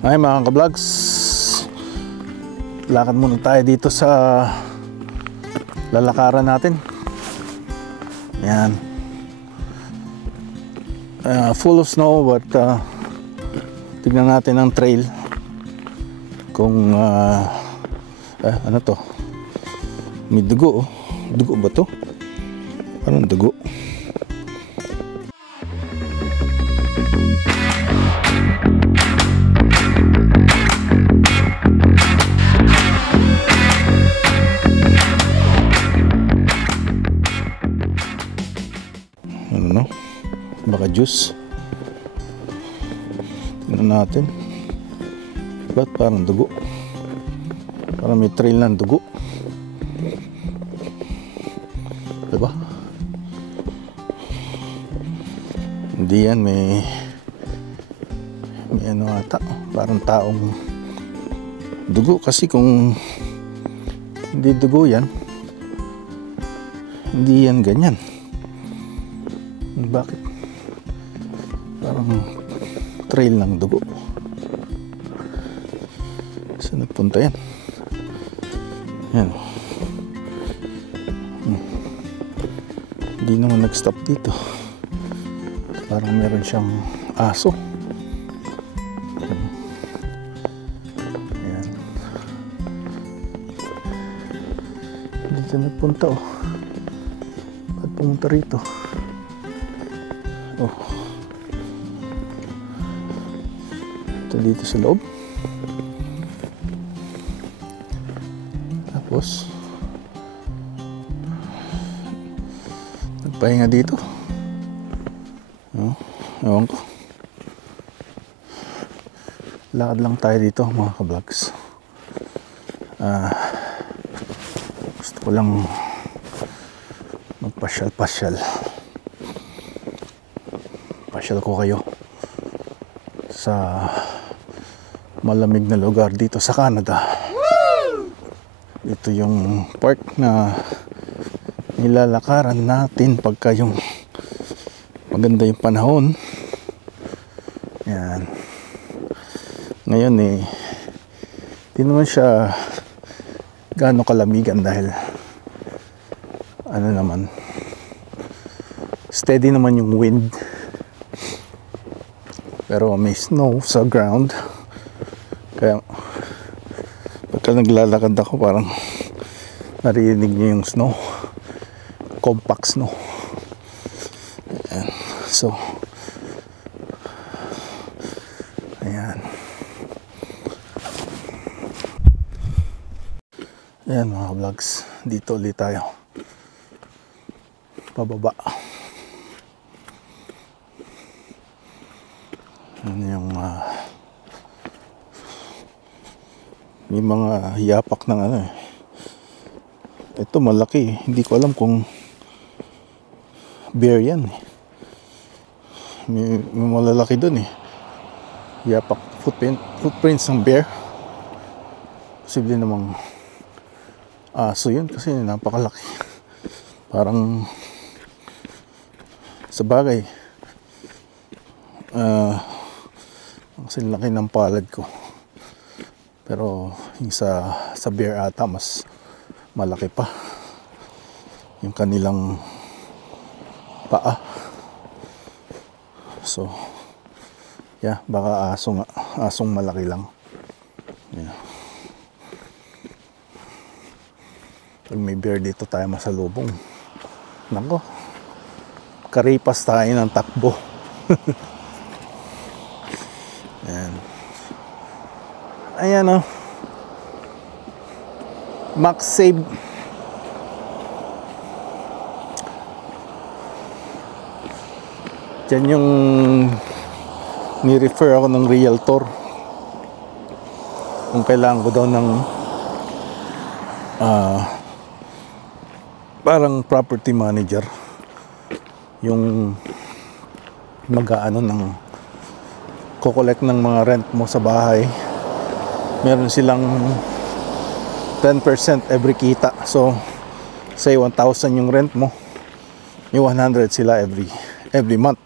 Ay mga ka-vlogs, lakad muna tayo dito sa lalakaran natin. Yan, full of snow, but tignan natin ang trail kung ano to, may dugo. Dugo ba to? Parang dugo. Ano, baka juice. Tingnan natin. Ba't parang dugo? Parang may trail ng dugo, diba? Hindi yan, may ano ata, parang taong dugo. Kasi kung hindi dugo yan, hindi yan ganyan. Bakit? Parang trail ng dugo. Saan nagpunta yan? Yan. Hindi naman nag-stop dito. Parang meron siyang aso. Yan. Dito nagpunta, oh. Ba't pumunta rito? Oh. Ito dito sa loob. Tapos nagpahinga dito. Oh, ewan ko. Lakad lang tayo dito mga ka-vlogs. Gusto ko lang magpasyal-pasyal. Pasyal ko kayo sa malamig na lugar dito sa Canada. Ito yung park na nilalakaran natin pagka yung maganda yung panahon. Yan. Ngayon di naman siya gaano kalamigan dahil ano naman, steady naman yung wind. Pero may snow sa ground. Kaya pagka naglalakad ako, parang narinig niyo yung snow. Compact snow. Ayan. So ayan. Ayan mga vlogs, dito ulit tayo pababa. Ano yung may mga yapak ng ano eh. Ito malaki, hindi ko alam kung bear yan eh. May malalaki dun eh. Yapak, footprints ng bear. Posible namang aso yun kasi napakalaki. Parang sa bagay kasi laki ng palad ko. Pero yung sa bear ata mas malaki pa yung kanilang paa. So yeah, baka asong malaki lang. Yeah. Pag may bear dito tayo masalubong, nako, karipas tayo ng takbo. Ayan o, max save. Diyan yung ni-refer ako ng realtor kung kailangan ko daw ng parang property manager, yung mag-aano ng kukolekt ng mga rent mo sa bahay. Meron silang 10% every kita. So say 1,000 yung rent mo, may 100 sila every month.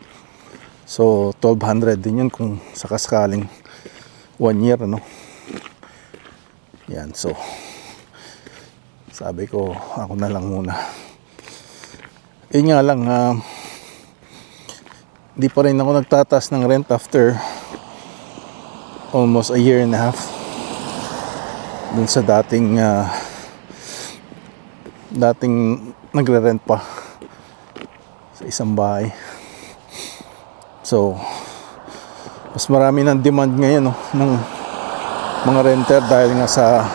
So 1,200 din yun kung sakaskaling 1 year, ano. Yan, so sabi ko ako na lang muna. Yun nga lang, di pa rin ako nagtataas ng rent after almost a year and a half dun sa dating nagre-rent pa sa isang bahay. So mas marami ng demand ngayon, no, ng mga renter dahil nga sa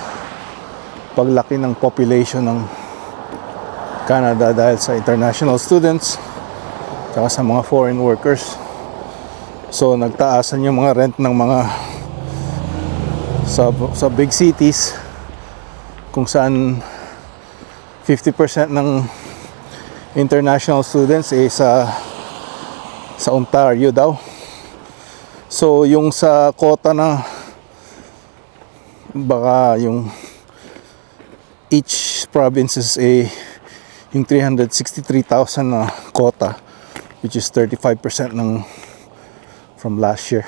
paglaki ng population ng Canada dahil sa international students saka sa mga foreign workers. So nagtaasan yung mga rent ng mga sa big cities kung saan 50% ng international students sa Ontario daw. So yung sa quota na baka yung each provinces yung 363,000 na quota, which is 35% ng from last year,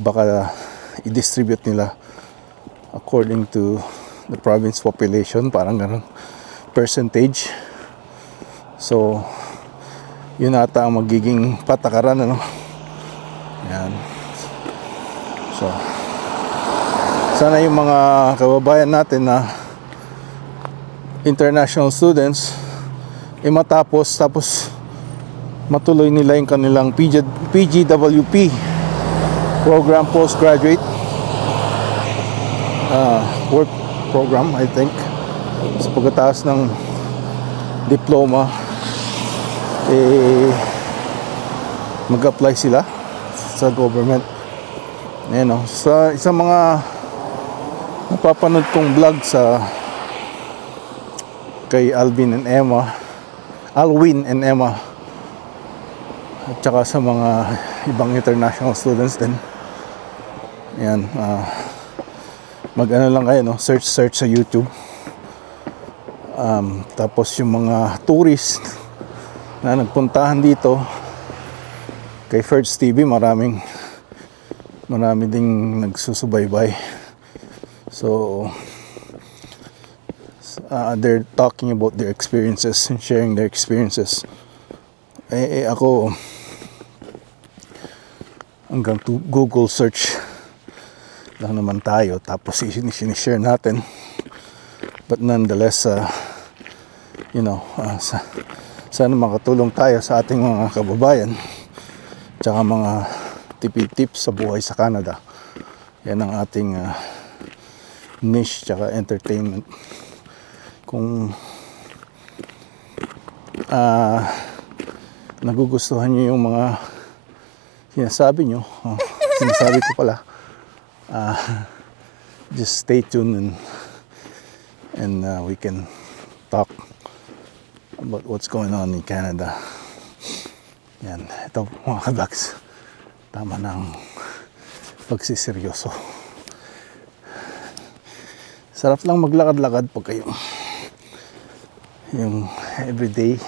baka i-distribute nila according to the province population, parang ganun percentage. So yun ata ang magiging patakaran, ano. Yan. So sana yung mga kababayan natin na international students tapos matuloy nila yung kanilang PGWP program, postgraduate work program, I think. So pagkatapos ng diploma, mag-apply sila sa government. Ayan, no? Sa isang mga napapanood kong vlog kay Alwin and Emma at saka sa mga ibang international students din. Ayan, mag-ano lang kayo, no? Search sa YouTube. Tapos yung mga tourist na nagpuntahan dito kay First TV, marami ding nagsusubaybay. So they're talking about their experiences and sharing their experiences. Ako hanggang Google search lang naman tayo, tapos sinishare natin. But nonetheless, sana makatulong tayo sa ating mga kababayan tsaka mga tips sa buhay sa Canada. Yan ang ating niche tsaka entertainment. Kung nagugustuhan nyo yung mga sinasabi nyo, sinasabi ko pala, just stay tuned and we can talk about what's going on in Canada. Yan, ito mga kabags, tama ng pagsiseryoso. Sarap lang maglakad-lakad pag kayo yung everyday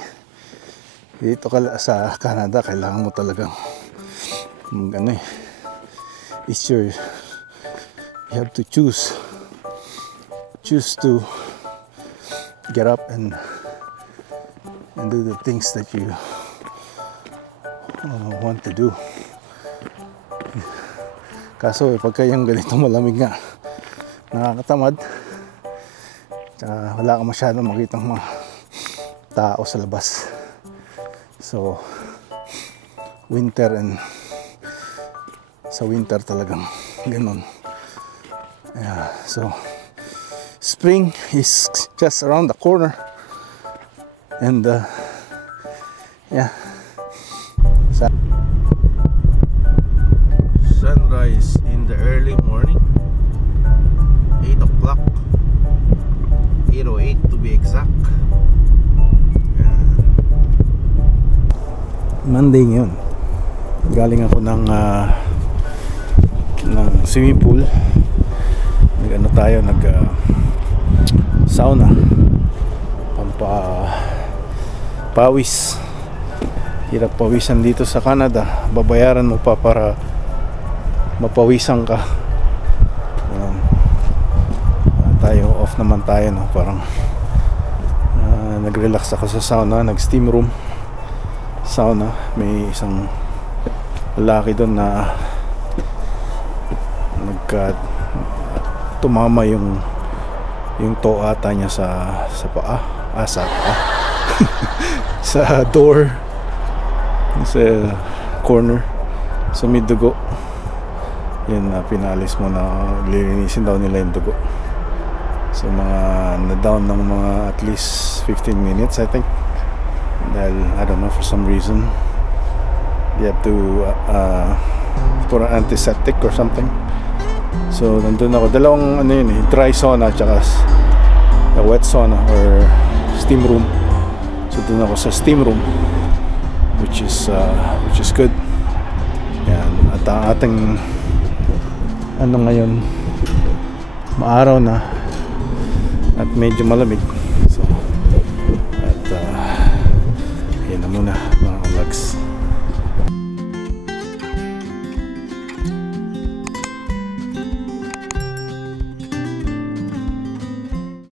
dito sa Canada. Kailangan mo talagang it's you have to choose to get up and do the things that you want to do. Kaso pagka yung ganito malamig nga, nakakatamad, tsaka wala ka masyadong makitang mga tao sa labas. So sa winter talagang ganun. Yeah, so spring is just around the corner, and sunrise in the early morning, 8 o'clock, 8:08 to be exact. Monday ngayon. Galing ako ng swimming pool. Sauna, pawis. Hirap pawisan dito sa Canada. Babayaran mo pa para mapawisan ka. Tayo off naman tayo, no? Parang nag-relax ako sa sauna, nag-steam room sauna. May isang lalaki doon na tumama yung toe ata niya sa paa, sa paa sa door, sa corner, sa may dugo. Yan, pinalis mo na, lilinisin daw nila yung dugo. So mga na-down ng mga at least 15 minutes I think, dahil I don't know, for some reason you have to put an antiseptic or something. So nandun ako, dalawang ano yun dry sauna at saka wet sauna or steam room. So dun ako sa steam room, which is good. Yan, at ang ating ano ngayon, maaraw na at medyo malamig. So at yun na muna mga